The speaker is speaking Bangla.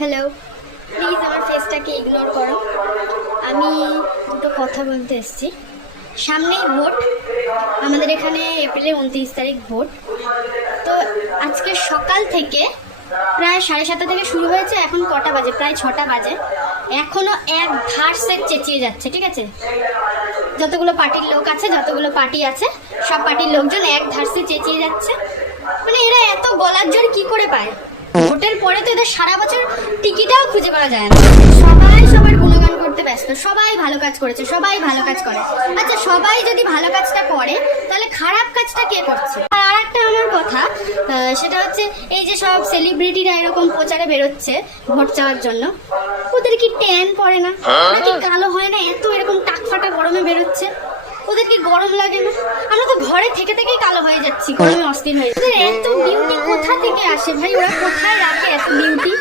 হ্যালো, প্লিজ আমার ফেসটাকে ইগনোর করো। আমি দুটো কথা বলতে এসেছি। সামনেই ভোট, আমাদের এখানে এপ্রিলের 29 তারিখ ভোট। তো আজকে সকাল থেকে প্রায় 7:30 থেকে শুরু হয়েছে, এখন কটা বাজে? প্রায় 6টা বাজে। এখনো এক ধারসে চেঁচিয়ে যাচ্ছে, ঠিক আছে? যতগুলো পার্টির লোক আছে, যতগুলো পার্টি আছে, সব পার্টির লোকজন এক ধারসে চেঁচিয়ে যাচ্ছে। মানে এরা এত গলার জোর কি করে পায়? ভোটের পরে তো এদের সারা বছর টিকিটাও খুঁজে পাওয়া যায় না। সবাই সবার গুণগান করতে ব্যস্ত, সবাই ভালো কাজ করেছে, সবাই ভালো কাজ করে। আচ্ছা, সবাই যদি ভালো কাজটা করে তাহলে খারাপ কাজটা কে করছে? আর একটা আমার কথা, সেটা হচ্ছে এই যে সব সেলিব্রিটিরা এরকম প্রচারে বেরোচ্ছে ভোট চাওয়ার জন্য, ওদের কি ট্যান পড়ে না? ওরা কি কালো হয় না? এত এরকম টাকফাটা গরমে বেরোচ্ছে, ওদের কি গরম লাগে না? আমরা তো ঘরে থেকে থেকেই কালো হয়ে যাচ্ছি, গরমে অস্থির হয়ে যাচ্ছে। এত বিউটি কোথা থেকে আসে ভাই? ওরা কোথায় রাখে এত বিউটি?